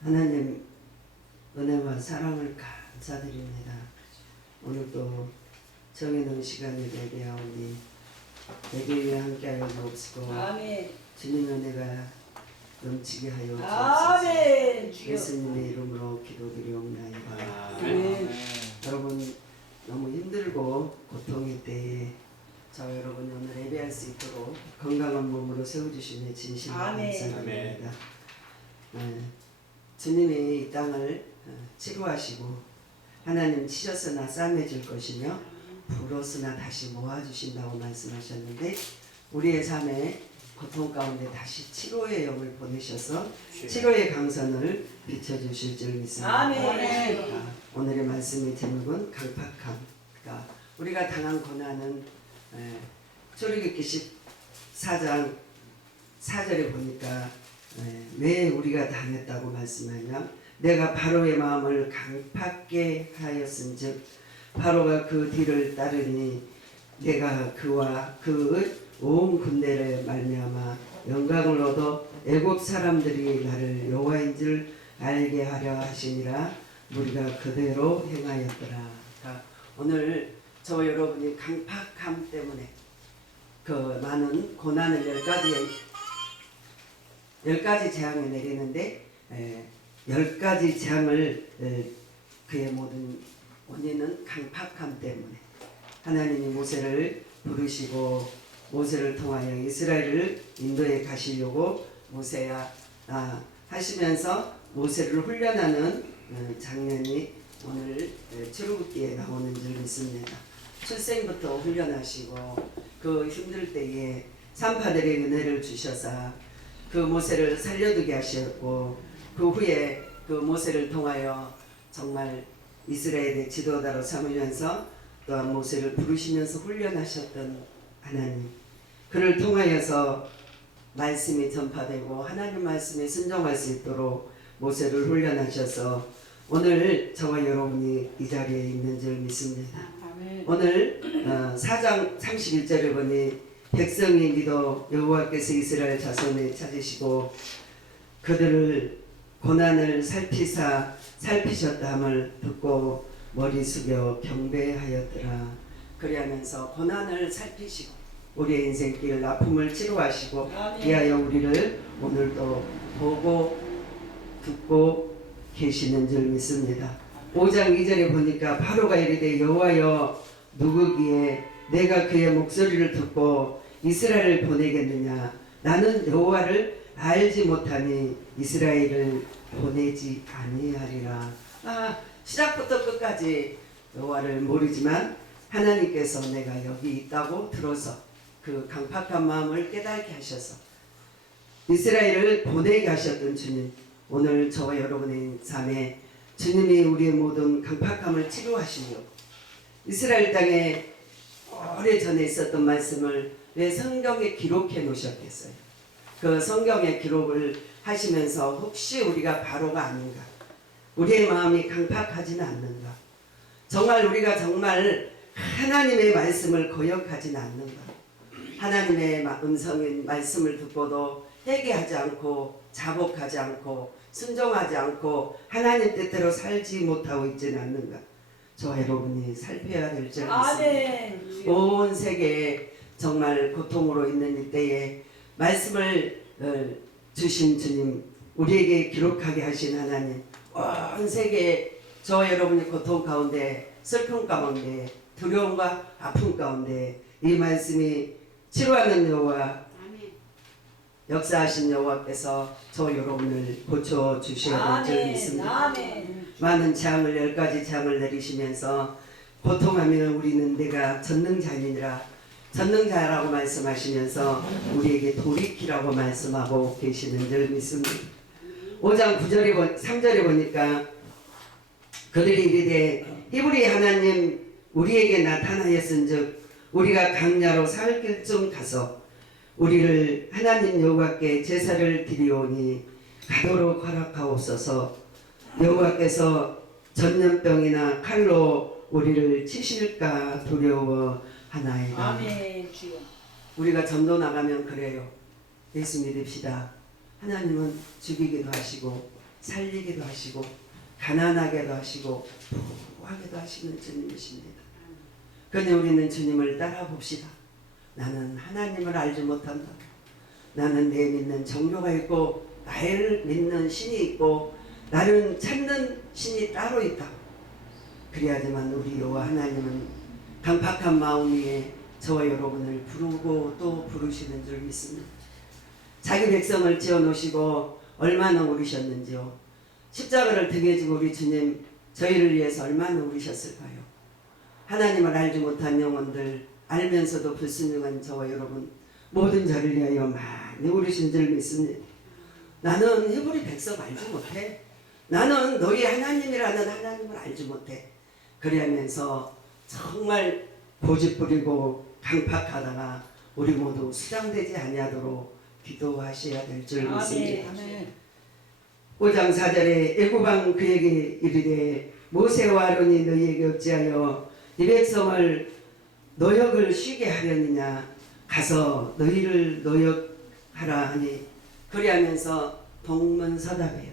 하나님 은혜와 사랑을 감사드립니다. 오늘도 정해놓은 시간에 예배하오니 예배에 함께하여 주옵시고 아멘. 주님 은혜가 넘치게 하여 주옵소서. 아멘. 주여. 예수님의 이름으로 기도드리옵나이다. 아멘. 여러분 너무 힘들고 고통의 때에 저 여러분 오늘 예배할 수 있도록 건강한 몸으로 세워주시니 진심으로 아멘. 감사드립니다. 주님이 이 땅을 치료하시고 하나님 치셨으나 싸매줄 것이며 불었으나 다시 모아주신다고 말씀하셨는데 우리의 삶에 고통 가운데 다시 치료의 영을 보내셔서 치료의 강선을 비춰주실 줄 믿습니다. 아멘. 오늘의 말씀의 제목은 강팍함. 그러니까 우리가 당한 고난은 출애굽기 14장 4절에 보니까 왜 우리가 당했다고 말씀하면 내가 바로의 마음을 강팍게 하였은즉 바로가 그 뒤를 따르니 내가 그와 그 온 군대를 말미암아 영광을 얻어 애굽 사람들이 나를 여호와인 줄 알게 하려 하시니라. 우리가 그대로 행하였더라. 그러니까 오늘 저 여러분이 강팍함 때문에 그 많은 고난을 10가지 재앙을 내리는데 10가지 재앙을 그의 모든 원인은 강팍함 때문에 하나님이 모세를 부르시고 모세를 통하여 이스라엘을 인도에 가시려고 모세야 하시면서 모세를 훈련하는 장면이 오늘 출애굽기에 나오는 줄 믿습니다. 출생부터 훈련하시고 그 힘들 때에 산파들의 은혜를 주셔서 그 모세를 살려두게 하셨고 그 후에 그 모세를 통하여 정말 이스라엘의 지도자로 삼으면서 또한 모세를 부르시면서 훈련하셨던 하나님, 그를 통하여서 말씀이 전파되고 하나님 말씀에 순종할 수 있도록 모세를 훈련하셔서 오늘 저와 여러분이 이 자리에 있는 줄 믿습니다. 아멘. 오늘 4장 31절에 보니 백성이 믿어 여호와께서 이스라엘 자손을 찾으시고 그들을 고난을 살피셨다 함을 듣고 머리 숙여 경배하였더라. 그리하면서 고난을 살피시고 우리의 인생길 아픔을 치료하시고 이하여 우리를 오늘도 보고 듣고 계시는 줄 믿습니다. 5장 2절에 보니까 바로가 이르되 여호와여 누구기에 내가 그의 목소리를 듣고 이스라엘을 보내겠느냐. 나는 여호와를 알지 못하니 이스라엘을 보내지 아니하리라. 시작부터 끝까지 여호와를 모르지만 하나님께서 내가 여기 있다고 들어서 그 강팍한 마음을 깨닫게 하셔서 이스라엘을 보내게 하셨던 주님, 오늘 저와 여러분의 삶에 주님이 우리의 모든 강팍함을 치료하시며 이스라엘 땅에 오래전에 있었던 말씀을 왜 성경에 기록해 놓으셨겠어요? 그 성경의 기록을 하시면서 혹시 우리가 바로가 아닌가, 우리의 마음이 강팍하지는 않는가, 정말 우리가 정말 하나님의 말씀을 거역하지는 않는가, 하나님의 음성인 말씀을 듣고도 회개하지 않고 자복하지 않고 순종하지 않고 하나님 뜻대로 살지 못하고 있지는 않는가, 저와 여러분이 살펴야 될 줄 믿습니다. 온 세계에 정말 고통으로 있는 이때에 말씀을 주신 주님, 우리에게 기록하게 하신 하나님, 온 세계에 저와 여러분이 고통 가운데, 슬픔 가운데, 두려움과 아픔 가운데 이 말씀이 치료하는 여호와, 역사하신 여호와께서 저 여러분을 고쳐주셔야 될 줄 믿습니다. 많은 재앙을 10가지 재앙을 내리시면서 고통하면 우리는 내가 전능자니라, 전능자라고 말씀하시면서 우리에게 돌이키라고 말씀하고 계시는 줄 믿습니다. 5장 3절에 보니까 그들이 이르되 히브리 하나님 우리에게 나타나였은즉 우리가 강야로 살 길쯤 가서 우리를 하나님 여호와께 제사를 드리오니 가도록 허락하옵소서. 여호와께서 전염병이나 칼로 우리를 치실까 두려워하나이다. 아멘. 주여. 우리가 전도 나가면 그래요. 예수 믿읍시다. 하나님은 죽이기도 하시고 살리기도 하시고 가난하게도 하시고 부하게도 하시는 주님이십니다. 그런데 우리는 주님을 따라 봅시다. 나는 하나님을 알지 못한다. 나는 내 믿는 종교가 있고 나를 믿는 신이 있고 나를 찾는 신이 따로 있다. 그래야지만 우리 여호와 하나님은 강팍한 마음 위에 저와 여러분을 부르고 또 부르시는 줄 믿습니다. 자기 백성을 지어놓으시고 얼마나 오르셨는지요. 십자가를 등에 지고 우리 주님 저희를 위해서 얼마나 오르셨을까요. 하나님을 알지 못한 영혼들, 알면서도 불순종한 저와 여러분 모든 저를 위하여 많이 오르신 줄 믿습니다. 나는 히브리 백성 알지 못해. 나는 너희 하나님이라는 하나님을 알지 못해. 그러면서 정말 고집부리고 강팍하다가 우리 모두 수장되지 아니하도록 기도하셔야 될 줄 믿습니다. 5장 4절에 애굽왕 그에게 이르되 모세와 아론이 너희에게 어찌하여 이 백성을 노역을 쉬게 하려느냐. 가서 너희를 노역하라 하니 그리하면서 동문서답해요.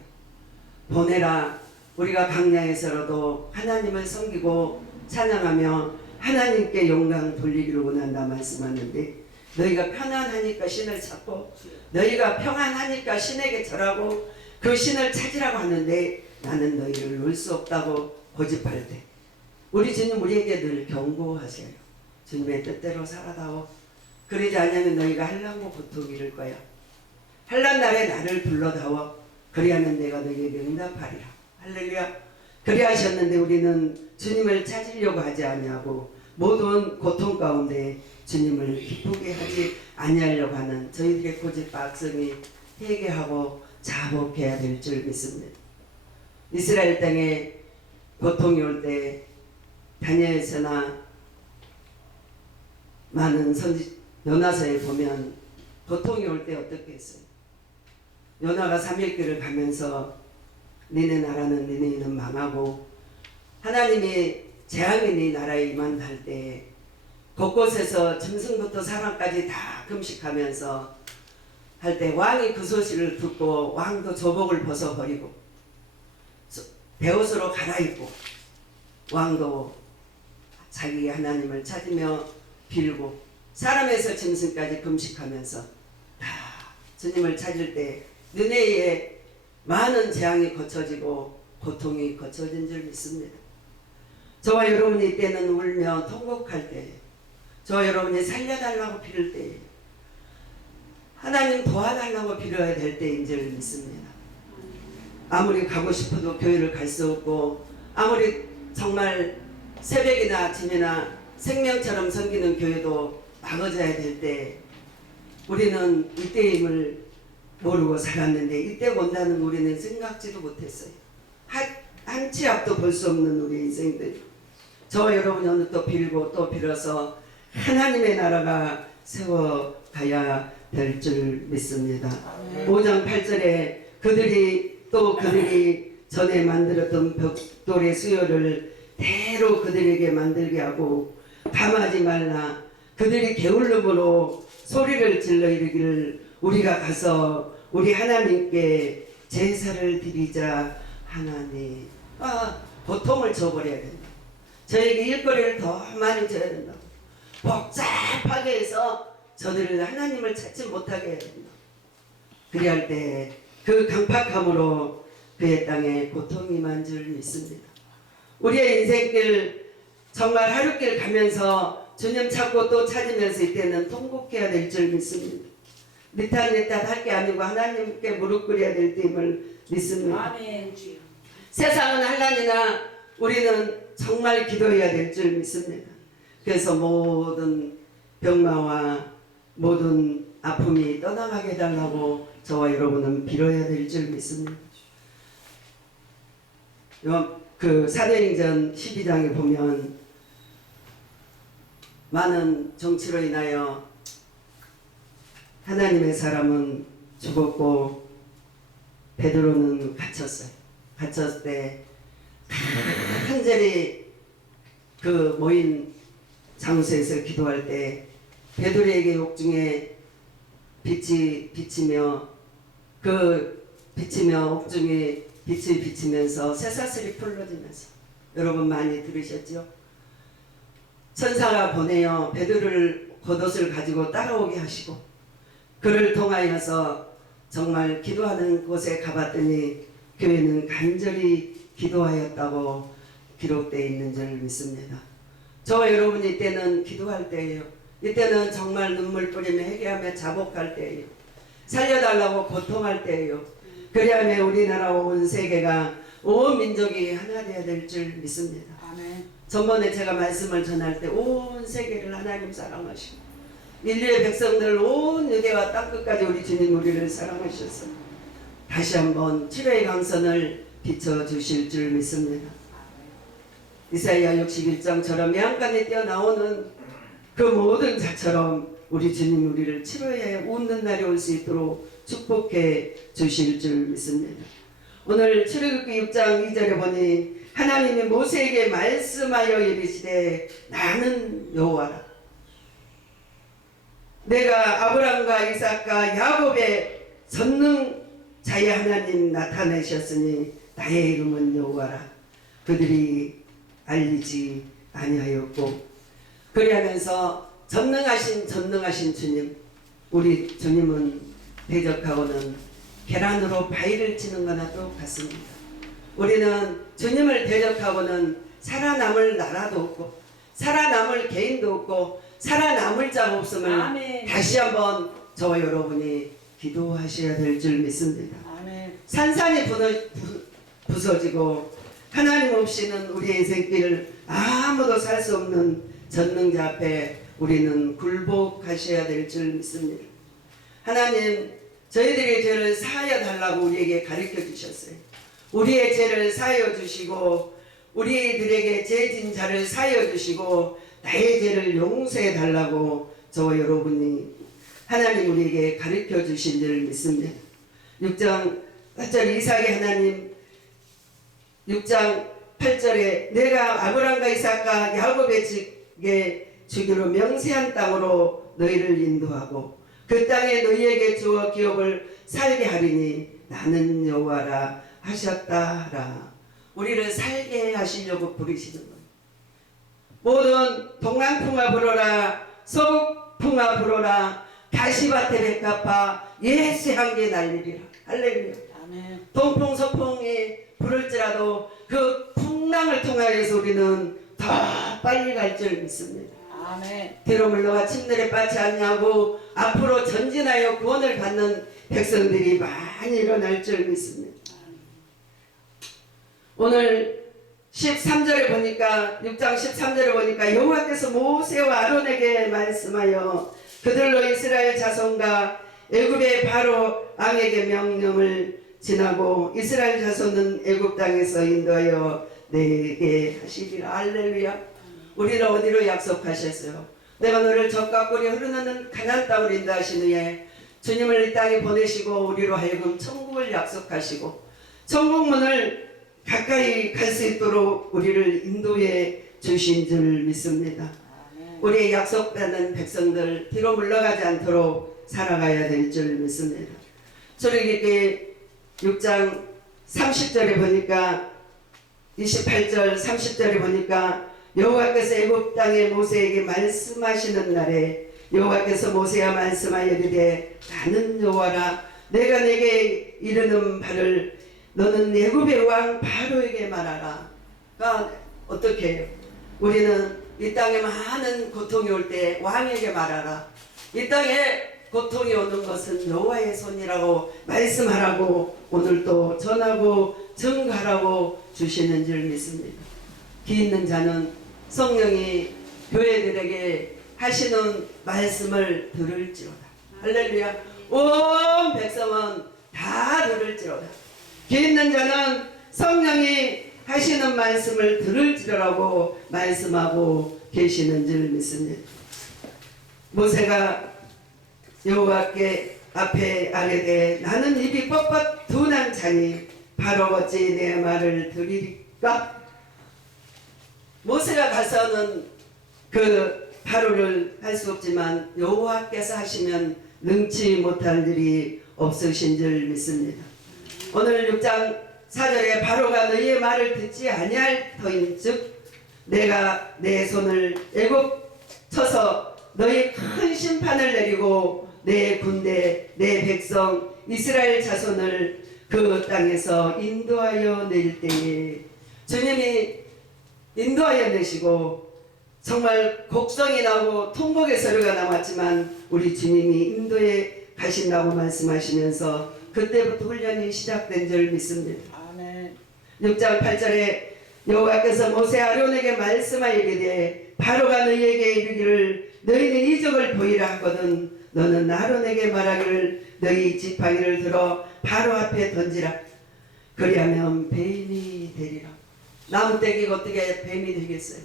보내라. 우리가 광야에서라도 하나님을 섬기고 찬양하며 하나님께 영광 돌리기를 원한다 말씀하는데 너희가 편안하니까 신을 찾고 너희가 평안하니까 신에게 절하고 그 신을 찾으라고 하는데 나는 너희를 놓을 수 없다고 고집할 때 우리 주님 우리에게 늘 경고하세요. 주님의 뜻대로 살아다오. 그러지 않으면 너희가 한란과 고통이 이를 거야. 한란 날에 나를 불러다오. 그리하면 내가 너희에게 응답하리라. 할렐루야. 그리하셨는데 우리는 주님을 찾으려고 하지 아니하고 모든 고통 가운데 주님을 기쁘게 하지 아니하려고 하는 저희들의 고집 박성이 회개하고 자복해야 될 줄 믿습니다. 이스라엘 땅에 고통이 올 때 다니엘서나 많은 선지 요나서에 보면 고통이 올 때 어떻게 했어요? 요나가 3일 길을 가면서 니네 나라는 니네 이는 망하고 하나님이 재앙이 네 나라에 임한할 때 곳곳에서 짐승부터 사람까지 다 금식하면서 할 때 왕이 그 소식을 듣고 왕도 조복을 벗어버리고 베옷으로 갈아입고 왕도 자기 하나님을 찾으며 빌고 사람에서 짐승까지 금식하면서 다 주님을 찾을 때 느네이에 많은 재앙이 거쳐지고 고통이 거쳐진 줄 믿습니다. 저와 여러분이 이때는 울며 통곡할 때 저와 여러분이 살려달라고 빌을 때 하나님 도와달라고 빌어야 될 때인 줄 믿습니다. 아무리 가고 싶어도 교회를 갈 수 없고 아무리 정말 새벽이나 아침이나 생명처럼 섬기는 교회도 막아져야 될 때 우리는 이때임을 모르고 살았는데 이때 온다는 우리는 생각지도 못했어요. 한 치 앞도 볼 수 없는 우리 인생들 저와 여러분이 오늘 또 빌고 또 빌어서 하나님의 나라가 세워가야 될 줄 믿습니다. 5장 8절에 그들이 전에 만들었던 벽돌의 수요를 대로 그들에게 만들게 하고 밤하지 말라. 그들이 게을름으로 소리를 질러 이르기를 우리가 가서 우리 하나님께 제사를 드리자 하나니. 고통을 줘버려야 된다. 저에게 일거리를 더 많이 줘야 된다. 복잡하게 해서 저들을 하나님을 찾지 못하게 해야 된다. 그리할 때 그 강팍함으로 그의 땅에 고통이 임한 줄 믿습니다. 우리의 인생길 정말 하루길 가면서 주님 찾고 또 찾으면서 이때는 통곡해야 될 줄 믿습니다. 니탄 할 게 아니고 하나님께 무릎 꿇어야 될 때임을 믿습니다. 아멘 주여. 세상은 한란이나 우리는 정말 기도해야 될 줄 믿습니다. 그래서 모든 병마와 모든 아픔이 떠나가게 해달라고 저와 여러분은 빌어야 될 줄 믿습니다. 그 사도행전 12장에 보면 많은 정치로 인하여 하나님의 사람은 죽었고 베드로는 갇혔어요. 갇혔을 때 간절히 그 모인 장소에서 기도할 때 베드로에게 옥중에 빛이 비치며 그 비치며 옥중에 빛이 비치면서 쇠사슬이 풀러지면서 여러분 많이 들으셨죠? 천사가 보내어 베드로를 겉옷을 가지고 따라오게 하시고 그를 통하여서 정말 기도하는 곳에 가봤더니 교회는 간절히 기도하였다고 기록되어 있는 줄 믿습니다. 저와 여러분이 이때는 기도할 때예요. 이때는 정말 눈물 뿌리며 회개하며 자복할 때예요. 살려달라고 고통할 때예요. 그리하면 우리나라 온 세계가 온 민족이 하나 되어야 될 줄 믿습니다. 아멘. 전번에 제가 말씀을 전할 때 온 세계를 하나님 사랑하시고 인류의 백성들 온 유대와 땅끝까지 우리 주님 우리를 사랑하셔서 다시 한번 치료의 강선을 비춰주실 줄 믿습니다. 이사야 61장처럼 매한간에 뛰어나오는 그 모든 자처럼 우리 주님 우리를 치료해 웃는 날이 올 수 있도록 축복해 주실 줄 믿습니다. 오늘 출애굽기 6장 2절에 보니 하나님이 모세에게 말씀하여 이르시되 나는 여호와라. 내가 아브람과 이삭과 야곱의 전능자의 하나님 나타내셨으니 나의 이름은 여호와라. 그들이 알리지 아니하였고 그리하면서 전능하신 주님 우리 주님은 대적하고는 계란으로 바위를 치는 거나 똑같습니다. 우리는 주님을 대적하고는 살아남을 나라도 없고 살아남을 개인도 없고 살아남을 자가 없음을 아멘. 다시 한번 저와 여러분이 기도하셔야 될 줄 믿습니다. 아멘. 산산이 부서지고 하나님 없이는 우리의 인생길 아무도 살 수 없는 전능자 앞에 우리는 굴복하셔야 될 줄 믿습니다. 하나님 저희들의 죄를 사하여 달라고 우리에게 가르쳐 주셨어요. 우리의 죄를 사하여 주시고 우리들에게 죄진 자를 사하여 주시고 나의 죄를 용서해 달라고 저와 여러분이 하나님 우리에게 가르쳐 주신 줄 믿습니다. 6장 8절 이삭의 하나님 6장 8절에 내가 아브람과 이삭과 야곱에게 주기로 명세한 땅으로 너희를 인도하고 그 땅에 너희에게 주어 기업을 살게 하리니 나는 여호와라 하셨다라. 우리를 살게 하시려고 부르시는 거예요. 모든 동남풍아 불어라 서북풍아 불어라 가시밭에 백합화 예수 향기에 날리리라. 할렐루야. 아멘. 동풍 서풍이 부를지라도 그 풍랑을 통하여서 우리는 더 빨리 갈 줄 믿습니다. 아멘. 뒤로 물러가 침들에 빠지 않냐고 앞으로 전진하여 구원을 받는 백성들이 많이 일어날 줄 믿습니다. 오늘 13절에 보니까 6장 13절에 보니까 여호와께서 모세와 아론에게 말씀하여 그들로 이스라엘 자손과 애굽의 바로 왕에게 명령을 지나고 이스라엘 자손은 애굽 땅에서 인도하여 내게 하시리라. 할렐루야. 우리를 어디로 약속하셨어요? 내가 너를 적과 꿀이 흐르는 가나안 땅으로 인도하신 후에 주님을 이 땅에 보내시고 우리로 하여금 천국을 약속하시고 천국 문을 가까이 갈 수 있도록 우리를 인도해 주신 줄 믿습니다. 우리의 약속받은 백성들 뒤로 물러가지 않도록 살아가야 될 줄 믿습니다. 출애굽기 6장 30절에 보니까 28절 30절에 보니까 여호와께서 애굽 땅에 모세에게 말씀하시는 날에 여호와께서 모세와 말씀하여 이르되 나는 여호와라 내가 내게 이르는 바를 너는 애굽의 왕 바로에게 말하라. 그러니까 어떻게 해요? 우리는 이 땅에 많은 고통이 올 때 왕에게 말하라. 이 땅에 고통이 오는 것은 여호와의 손이라고 말씀하라고 오늘도 전하고 증거하라고 주시는 줄 믿습니다. 기 있는 자는 성령이 교회들에게 하시는 말씀을 들을지로다. 할렐루야. 온 백성은 다 들을지로다. 기 있는 자는 성령이 하시는 말씀을 들을지라고 말씀하고 계시는 줄 믿습니다. 모세가 여호와께 앞에 아뢰되 나는 입이 뻣뻣 둔한 자니 바로 어찌 내 말을 들으리까? 모세가 가서는 그 바로를 할 수 없지만 여호와께서 하시면 능치 못할 일이 없으신 줄 믿습니다. 오늘 6장 4절에 바로가 너희의 말을 듣지 아니할 터인즉 내가 내 손을 애굽 쳐서 너희 큰 심판을 내리고 내 군대 내 백성 이스라엘 자손을 그 땅에서 인도하여 낼 때에 주님이 인도하여 내시고 정말 곡성이 나고 통곡의 소리가 나왔지만 우리 주님이 인도에 가신다고 말씀하시면서 그때부터 훈련이 시작된 줄 믿습니다. 아멘. 6장 8절에 여호와께서 모세 아론에게 말씀하여 이르되 바로가 너희에게 이르기를 너희는 이적을 보이라 하거든 너는 아론에게 말하기를 너희 지팡이를 들어 바로 앞에 던지라 그리하면 뱀이 되리라. 나무떼기가 어떻게 뱀이 되겠어요?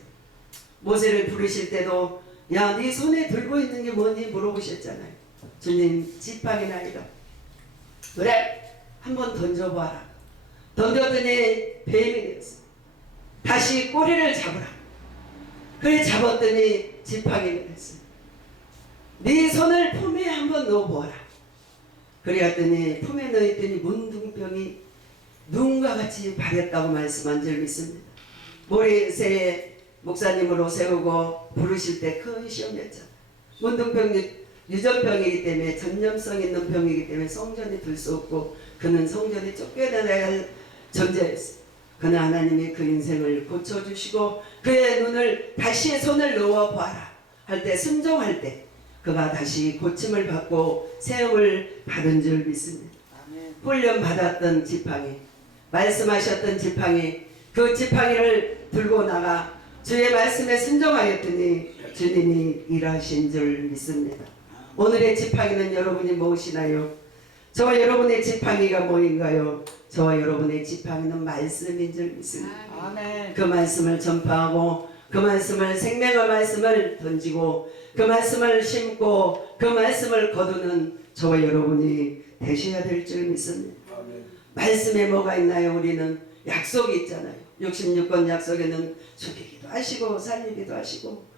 모세를 부르실 때도 야 네 손에 들고 있는 게 뭐니 물어보셨잖아요. 주님 지팡이나이다. 그래 한번 던져봐라. 던졌더니 뱀이 되었어. 다시 꼬리를 잡으라. 그래 잡았더니 지팡이가 됐어요. 네 손을 품에 한번 넣어보아라. 그래왔더니 품에 넣었더니 문둥병이 눈과 같이 바랬다고 말씀한 줄 믿습니다. 모래새에 목사님으로 세우고 부르실 때 큰 시험이었죠. 문둥병 유전병이기 때문에 전염성 있는 병이기 때문에 성전에 들 수 없고 그는 성전에 쫓겨나야 할 존재였어요. 그러나 하나님이 그 인생을 고쳐주시고 그의 눈을 다시 손을 넣어봐라 할 때 순종할 때 그가 다시 고침을 받고 세움을 받은 줄 믿습니다. 아멘. 훈련 받았던 지팡이 말씀하셨던 지팡이 그 지팡이를 들고 나가 주의 말씀에 순종하였더니 주님이 일하신 줄 믿습니다. 오늘의 지팡이는 여러분이 무엇이나요? 저와 여러분의 지팡이가 뭐인가요? 저와 여러분의 지팡이는 말씀인 줄 믿습니다. 아멘. 그 말씀을 전파하고 그 말씀을 생명의 말씀을 던지고 그 말씀을 심고 그 말씀을 거두는 저와 여러분이 되셔야 될 줄 믿습니다. 말씀에 뭐가 있나요? 우리는 약속이 있잖아요. 66권 약속에는 죽이기도 하시고 살리기도 하시고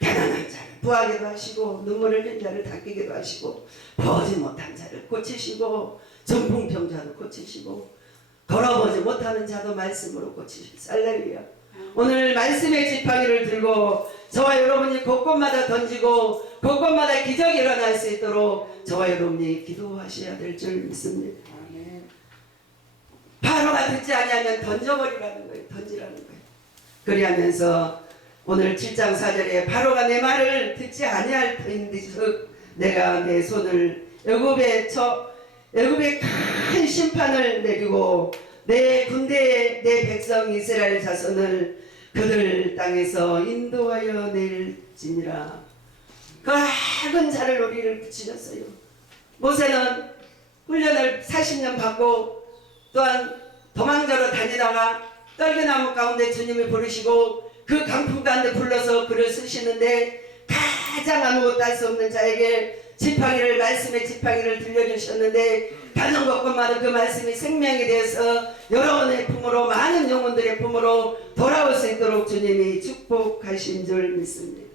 가난한 자를 부하기도 하시고 눈물을 흘린 자를 닦이기도 하시고 보지 못한 자를 고치시고 전풍병자도 고치시고 걸어보지 못하는 자도 말씀으로 고치시고 살렐루야. 오늘 말씀의 지팡이를 들고 저와 여러분이 곳곳마다 던지고 곳곳마다 기적이 일어날 수 있도록 저와 여러분이 기도하셔야 될 줄 믿습니다. 아멘. 바로가 듣지 아니하면 던져버리라는 거예요. 던지라는 거예요. 그리하면서 오늘 7장 4절에 바로가 내 말을 듣지 아니할 터인즉 내가 내 손을 애굽에 큰 심판을 내리고 내 군대에 내 백성 이스라엘 자손을 그들 땅에서 인도하여 낼지니라. 그 작은 자를 우리를 붙이셨어요. 모세는 훈련을 40년 받고 또한 도망자로 다니다가 떨기나무 가운데 주님을 부르시고 그 강풍 가운데 불러서 글을 쓰시는데 가장 아무것도 할 수 없는 자에게 지팡이를 말씀의 지팡이를 들려주셨는데 가는 곳곳마다 그 말씀이 생명이 되어서 여러분의 품으로 많은 영혼들의 품으로 돌아올 수 있도록 주님이 축복하신 줄 믿습니다.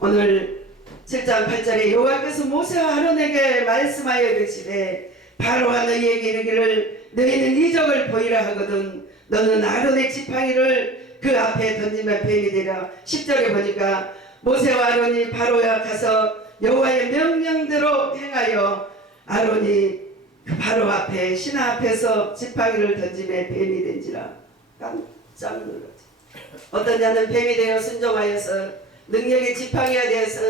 오늘 7장 8절에 여호와께서 모세와 아론에게 말씀하여 이르시되 바로가 너희에게 이르기를 너희는 이적을 보이라 하거든 너는 아론의 지팡이를 그 앞에 던지면 뱀이 되라. 10절에 보니까 모세와 아론이 바로야 가서 여호와의 명령대로 행하여 아론이 그 바로 앞에 신하 앞에서 지팡이를 던지며 뱀이 된지라. 깜짝 놀랐죠. 어떤 자는 뱀이 되어 순종하여서 능력의 지팡이가 되어서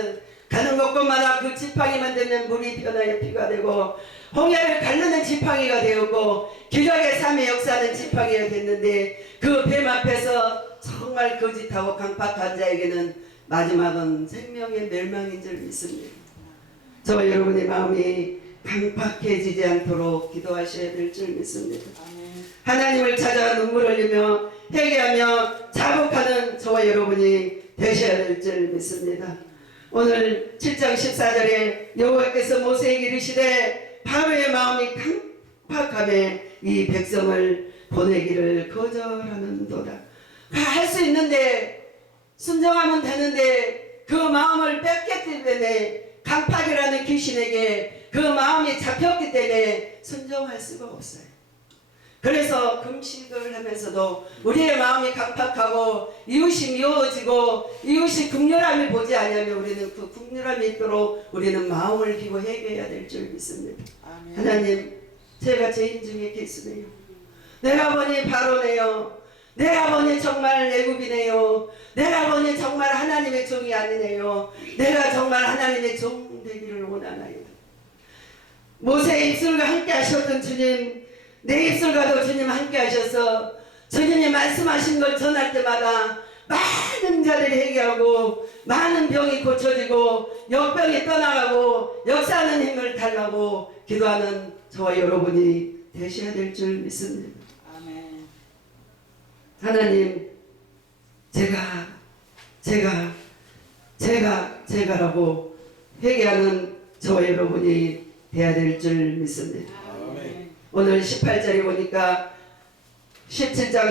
가는 곳곳마다 그 지팡이만 되면 물이 변하여 피가 되고 홍해를 가르는 지팡이가 되었고 기적의 삶의 역사는 지팡이가 됐는데 그 뱀 앞에서 정말 거짓하고 강팍한 자에게는 마지막은 생명의 멸망인 줄 믿습니다. 저와 여러분의 마음이 강팍해지지 않도록 기도하셔야 될 줄 믿습니다. 하나님을 찾아 눈물 흘리며 회개하며 자복하는 저와 여러분이 되셔야 될 줄 믿습니다. 오늘 7장 14절에 여호와께서 모세에게 이르시되 바로의 마음이 강팍하며 이 백성을 보내기를 거절하는도다. 할 수 있는데 순종하면 되는데 그 마음을 뺏겼기 때문에 강팍이라는 귀신에게 그 마음이 잡혔기 때문에 순종할 수가 없어요. 그래서 금식을 하면서도 우리의 마음이 강팍하고 이웃이 미워지고 이웃이 극렬함이 보지 않으면 우리는 그 극렬함이 있도록 우리는 마음을 비고 회개해야 될 줄 믿습니다. 아멘. 하나님, 제가 죄인 중에 개수네요. 내가 보니 바로네요. 내가 보니 정말 애굽이네요. 내가 보니 정말 하나님의 종이 아니네요. 내가 정말 하나님의 종 되기를 원하나이다. 모세의 입술과 함께 하셨던 주님, 내 입술과도 주님 함께 하셔서 주님이 말씀하신 걸 전할 때마다 많은 자들이 회개하고 많은 병이 고쳐지고 역병이 떠나가고 역사하는 힘을 달라고 기도하는 저와 여러분이 되셔야 될 줄 믿습니다. 아멘. 하나님, 제가라고 회개하는 저와 여러분이 되어야 될 줄 믿습니다. 아멘. 오늘 18절에 보니까 7장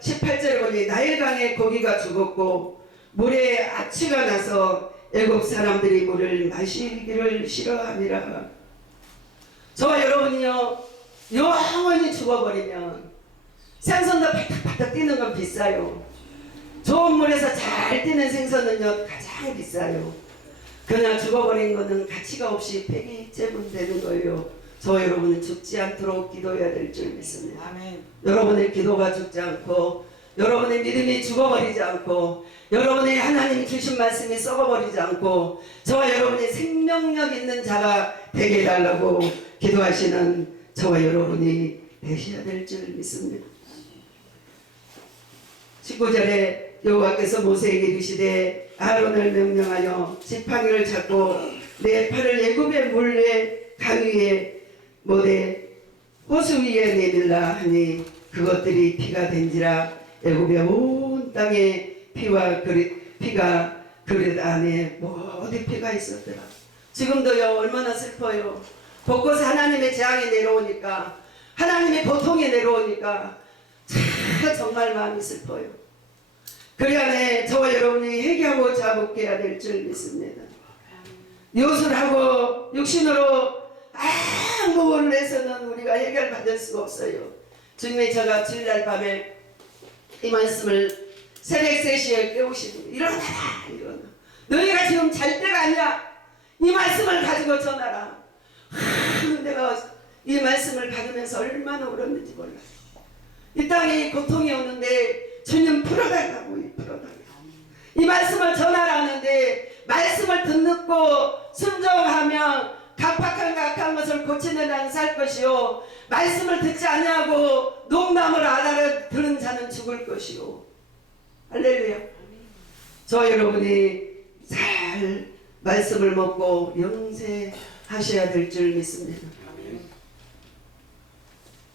18절에 보니 나일강에 고기가 죽었고 물에 악취가 나서 애굽 사람들이 물을 마시기를 싫어하니라. 저와 여러분이요, 영원히 죽어버리면 생선도 바닥바닥 뛰는 건 비싸요. 좋은 물에서 잘 뛰는 생선은요 가장 비싸요. 그냥 죽어버린 거는 가치가 없이 폐기체분 되는 거예요. 저와 여러분은 죽지 않도록 기도해야 될 줄 믿습니다. 아멘. 여러분의 기도가 죽지 않고 여러분의 믿음이 죽어버리지 않고 여러분의 하나님이 주신 말씀이 썩어버리지 않고 저와 여러분의 생명력 있는 자가 되게 해달라고 기도하시는 저와 여러분이 되셔야 될 줄 믿습니다. 19절에 여호와께서 모세에게 이르시되 아론을 명령하여 지팡이를 잡고 내 팔을 애굽의 물의 강 위에 못에 호수 위에 내밀라 하니 그것들이 피가 된지라. 애굽의 온 땅에 피가 그릇 안에 모두 피가 있었더라. 지금도요 얼마나 슬퍼요. 곳곳에 하나님의 재앙이 내려오니까 하나님의 고통이 내려오니까 정말 마음이 슬퍼요. 그리 안에 저와 여러분이 회개하고 자복해야 될 줄 믿습니다. 요술하고 육신으로 아무것을 해서는 우리가 해결받을 수가 없어요. 주님이 제가 주일날 밤에 이 말씀을 새벽 3시에 깨우시고 일어나라 일어나. 너희가 지금 잘 때가 아니야. 이 말씀을 가지고 전하라. 내가 이 말씀을 받으면서 얼마나 울었는지 몰라요. 이 땅에 고통이 오는데 주님 풀어달라고 풀어달라고. 이 말씀을 전하라 하는데 말씀을 듣고 순종하면 각박한 것을 고치는 자는 살 것이요 말씀을 듣지 아니하고 농담을 안 알아들은 자는 죽을 것이요. 할렐루야. 저 여러분이 잘 말씀을 먹고 영세하셔야 될 줄 믿습니다.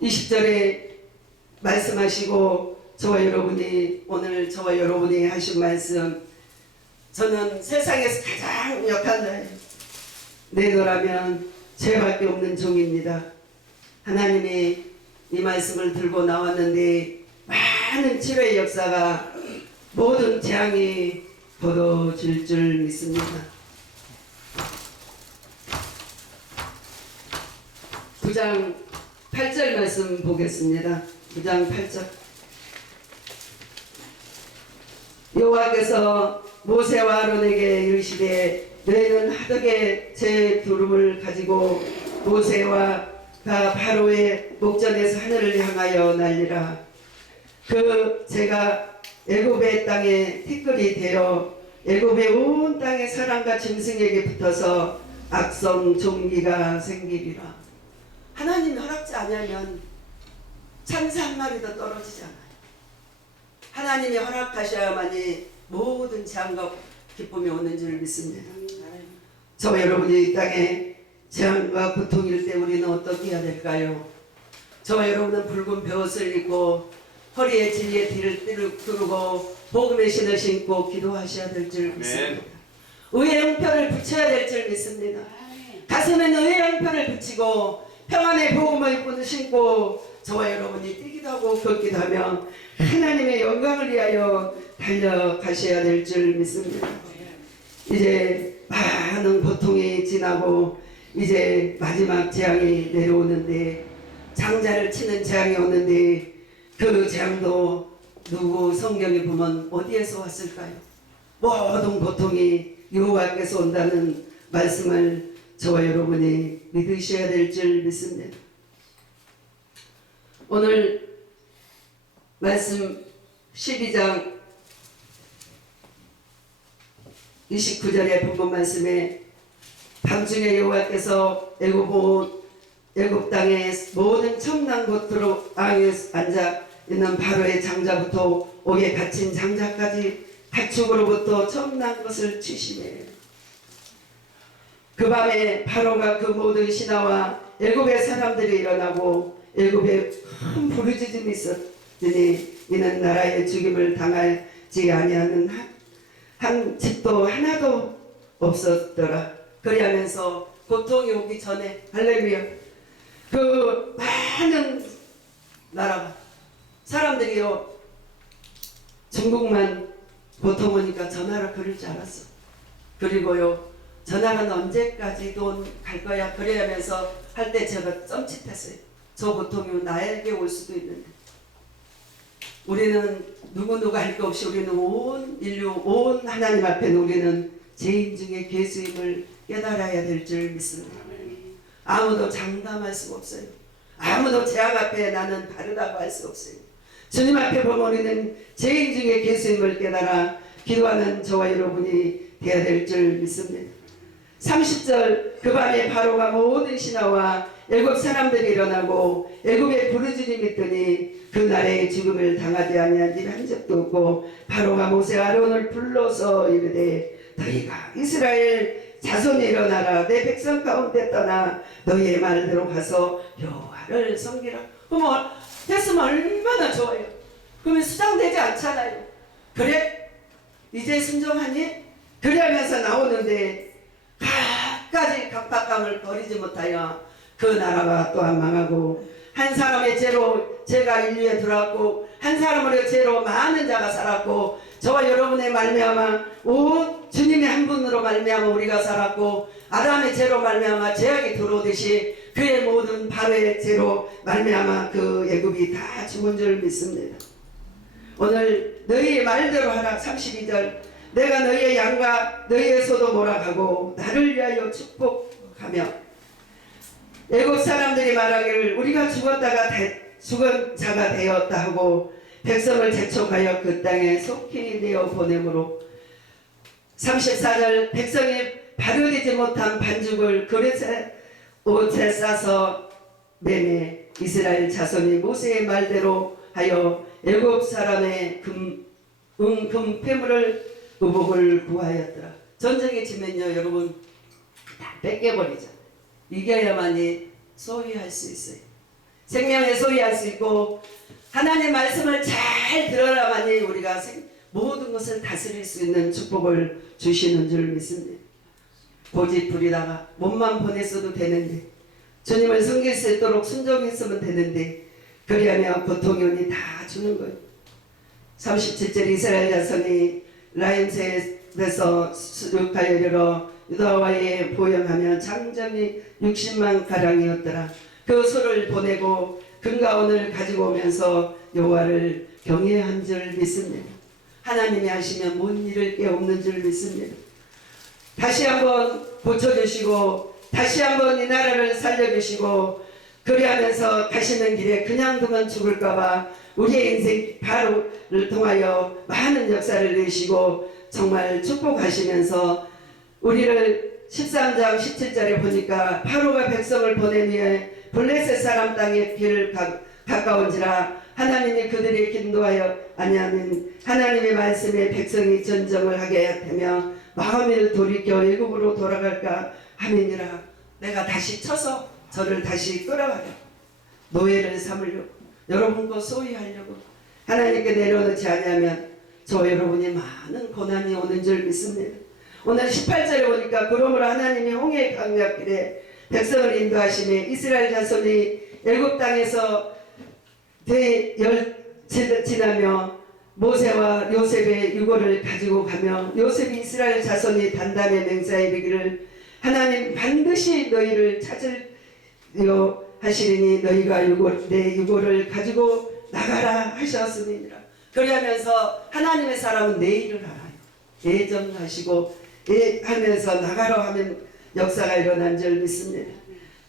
20절에 말씀하시고 저와 여러분이 오늘 저와 여러분이 하신 말씀, 저는 세상에서 가장 약한 자예요. 내노라면 죄밖에 없는 종입니다. 하나님이 이 말씀을 들고 나왔는데 많은 치료의 역사가 모든 재앙이 거둬질 줄 믿습니다. 9장 8절 말씀 보겠습니다. 9장 8절. 여호와께서 모세와 아론에게 이르시되 너희는 하덕의 제 두름을 가지고 모세와 바로의 목전에서 하늘을 향하여 날리라. 그 제가 애굽의 땅에 티끌이 되어 애굽의 온 땅의 사람과 짐승에게 붙어서 악성 종기가 생기리라. 하나님 허락지 않으면 창사 한 마리도 떨어지지 않아요. 하나님이 허락하셔야만이 모든 재앙과 기쁨이 오는 줄 믿습니다. 저와 여러분이 이 땅에 재앙과 고통일 때 우리는 어떻게 해야 될까요? 저와 여러분은 붉은 베옷을 입고 허리에 진리의 뒤를 두르고 복음의 신을 신고 기도하셔야 될 줄 믿습니다. 의의 형편을 붙여야 될 줄 믿습니다. 가슴에는 의의 형편을 붙이고 평안의 복음을 신고 저와 여러분이 뛰기도 하고 걷기도 하며 하나님의 영광을 위하여 달려가셔야 될 줄 믿습니다. 이제 많은 고통이 지나고 이제 마지막 재앙이 내려오는데 장자를 치는 재앙이 오는데 그 재앙도 누구 성경에 보면 어디에서 왔을까요? 모든 고통이 여호와께서 온다는 말씀을 저와 여러분이 믿으셔야 될 줄 믿습니다. 오늘 말씀 12장 29절의 본문 말씀에 밤중에 여호와께서 애굽 땅의 모든 첨단 곳으로 앙에 앉아 있는 바로의 장자부터 옥에 갇힌 장자까지 가축으로부터 첨단 것을 치시매 그 밤에 바로가 그 모든 신하와 애굽의 사람들이 일어나고 애굽에 큰 부르짖음이 있었더니 이는 나라의 죽임을 당하지 아니하는 한 집도 하나도 없었더라. 그리하면서 고통이 오기 전에 할렐루야 그 많은 나라가 사람들이요 중국만 고통 오니까 전화를 그릴 줄 알았어. 그리고요 전화는 언제까지도 갈 거야 그래야면서 할 때 제가 썸칫했어요. 저 고통이 나에게 올 수도 있는데 우리는 누구누가 할 거 없이 우리는 온 인류 온 하나님 앞에 우리는 죄인 중에 괴수임을 깨달아야 될 줄 믿습니다. 아무도 장담할 수 없어요. 아무도 재앙 앞에 나는 다르다고 할 수 없어요. 주님 앞에 보면 우리는 죄인 중에 괴수임을 깨달아 기도하는 저와 여러분이 되어야 될 줄 믿습니다. 30절 그 밤에 바로가 모든 신하와 애굽 사람들이 일어나고 애굽에 부르짖음이 있더니 그 나라의 죽음을 당하지 아니한 일 한 적도 없고 바로가 모세 아론을 불러서 이르되 너희가 이스라엘 자손이 일어나라 내 백성 가운데 떠나 너희의 말대로 가서 여호와를 섬기라. 그러면 됐으면 얼마나 좋아요. 그러면 수장되지 않잖아요. 그래? 이제 순종하니? 그러면서 나오는데 각가지 각박감을 버리지 못하여 그 나라가 또한 망하고 한 사람의 죄로 죄가 인류에 들어왔고 한 사람으로 죄로 많은 자가 살았고 저와 여러분의 말미암아 온 주님의 한 분으로 말미암아 우리가 살았고 아담의 죄로 말미암아 죄악이 들어오듯이 그의 모든 바로의 죄로 말미암아 그 애굽이 다 죽은 줄 믿습니다. 오늘 너희의 말대로 하라. 32절 내가 너희의 양과 너희의 소도 몰아가고 나를 위하여 축복하며 애굽 사람들이 말하기를 우리가 죽었다가 죽은 자가 되었다 하고 백성을 재촉하여 그 땅에 속히 내어 보내므로 34절 백성이 발효되지 못한 반죽을 그릇에 옷에 싸서 매매 이스라엘 자손이 모세의 말대로 하여 애굽 사람의 금 폐물을 의복을 구하였더라. 전쟁이 치면요 여러분 다 뺏겨버리잖아요. 이겨야만이 소유할 수 있어요. 생명에 소유할 수 있고 하나님의 말씀을 잘 들어야만이 우리가 모든 것을 다스릴 수 있는 축복을 주시는 줄 믿습니다. 고집부리다가 몸만 보냈어도 되는데 주님을 섬길 수 있도록 순종했으면 되는데 그리하며 고통이 오니 다 주는 거예요. 37절 이스라엘 자손이 라임셋에서 수륙하여 이르러 유다와에 보영하며 장정이 60만 가량이었더라. 그 소를 보내고 금과 은을 가지고 오면서 여호와를 경외한 줄 믿습니다. 하나님이 하시면 뭔 일을 게 없는 줄 믿습니다. 다시 한번 고쳐주시고 다시 한번 이 나라를 살려주시고 그리하면서 가시는 길에 그냥 두면 죽을까봐 우리의 인생 바로를 통하여 많은 역사를 내시고 정말 축복하시면서 우리를 13장 17절에 보니까 바로가 백성을 보낸 후에 블레셋 사람 땅에 길을 가까운지라 하나님이 그들이 기도하여 아니하는 하나님의 말씀에 백성이 전정을 하게 되며 마음을 돌이켜 애굽으로 돌아갈까 함이니라. 내가 다시 쳐서 저를 다시 끌어가려 노예를 삼으려고 여러분 거 소유하려고 하나님께 내려놓지 아니하면 저 여러분이 많은 고난이 오는 줄 믿습니다. 오늘 18절에 보니까 그러므로 하나님이 홍해 강약길에 백성을 인도하시며 이스라엘 자손이 애굽 땅에서 지나며 모세와 요셉의 유고를 가지고 가며 요셉이 이스라엘 자손이 단단히 맹세하여 이르기를 하나님 반드시 너희를 찾으려 하시리니 너희가 내 유고를 가지고 나가라 하셨음이니라. 그러면서 하나님의 사람은 내 일을 알아요. 예정하시고 하면서 나가라 하면 역사가 일어난 줄 믿습니다.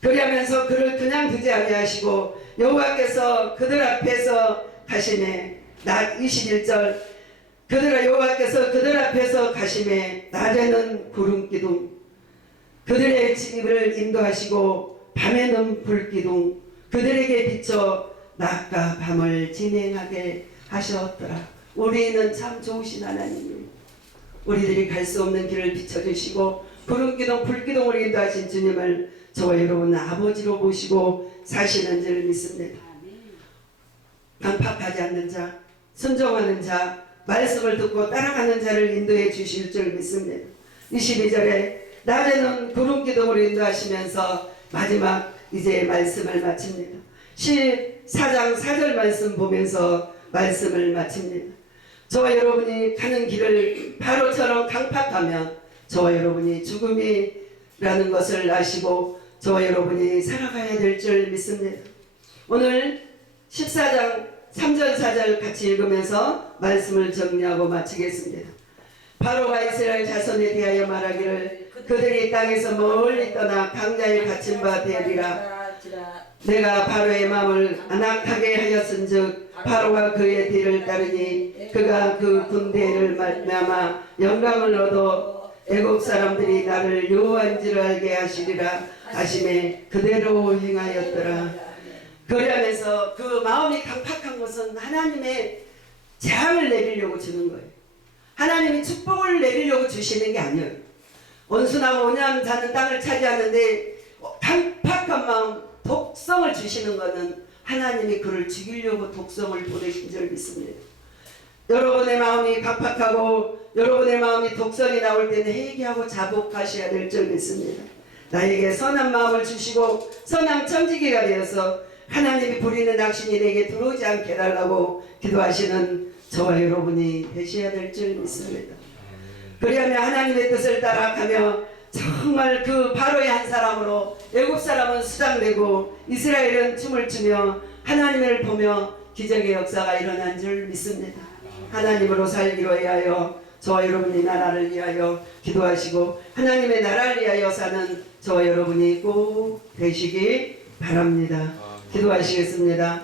그러면서 그를 그냥 두지 아니하시고 여호와께서 그들 앞에서 가시매 21절 여호와께서 그들 앞에서 가시매 낮에는 구름기둥 그들의 집을 인도하시고 밤에는 불기둥 그들에게 비춰 낮과 밤을 진행하게 하셨더라. 우리는 참 좋으신 하나님입니다. 우리들이 갈 수 없는 길을 비춰주시고 구름기둥 불기둥으로 인도하신 주님을 저와 여러분 아버지로 모시고 사시는 줄 믿습니다. 강팍하지 않는 자, 순종하는 자, 말씀을 듣고 따라가는 자를 인도해 주실 줄 믿습니다. 22절에 낮에는 구름기둥으로 인도하시면서 마지막 이제 말씀을 마칩니다. 14장 4절 말씀 보면서 말씀을 마칩니다. 저와 여러분이 가는 길을 바로처럼 강팍하면 저와 여러분이 죽음이라는 것을 아시고 저와 여러분이 살아가야 될 줄 믿습니다. 오늘 14장 3절 4절 같이 읽으면서 말씀을 정리하고 마치겠습니다. 바로가 이스라엘 자손에 대하여 말하기를 그들이 땅에서 멀리 떠나 강자에 갇힌 바 되리라. 내가 바로의 마음을 안악하게 하였은즉 바로가 그의 뒤를 따르니 그가 그 군대를 말미암아 영광을 얻어 애국 사람들이 나를 여호와인 줄 알게 하시리라 하심에 그대로 행하였더라. 그러면서 그 마음이 강팍한 것은 하나님의 재앙을 내리려고 주는 거예요. 하나님이 축복을 내리려고 주시는 게 아니에요. 온순하고 온유한 자는 땅을 차지하는데 강팍한 마음, 독성을 주시는 것은 하나님이 그를 죽이려고 독성을 보내신 줄 믿습니다. 여러분의 마음이 강팍하고 여러분의 마음이 독성이 나올 때는 회개하고 자복하셔야 될 줄 믿습니다. 나에게 선한 마음을 주시고 선한 청지기가 되어서 하나님이 부리는 악신이 내게 들어오지 않게 해달라고 기도하시는 저와 여러분이 되셔야 될 줄 믿습니다. 그리하면 하나님의 뜻을 따라가며 정말 그 바로의 한 사람으로 애국 사람은 수장되고 이스라엘은 춤을 추며 하나님을 보며 기적의 역사가 일어난 줄 믿습니다. 하나님으로 살기로 위하여 저와 여러분이 나라를 위하여 기도하시고 하나님의 나라를 위하여 사는 저와 여러분이 꼭 되시기 바랍니다. 기도하시겠습니다.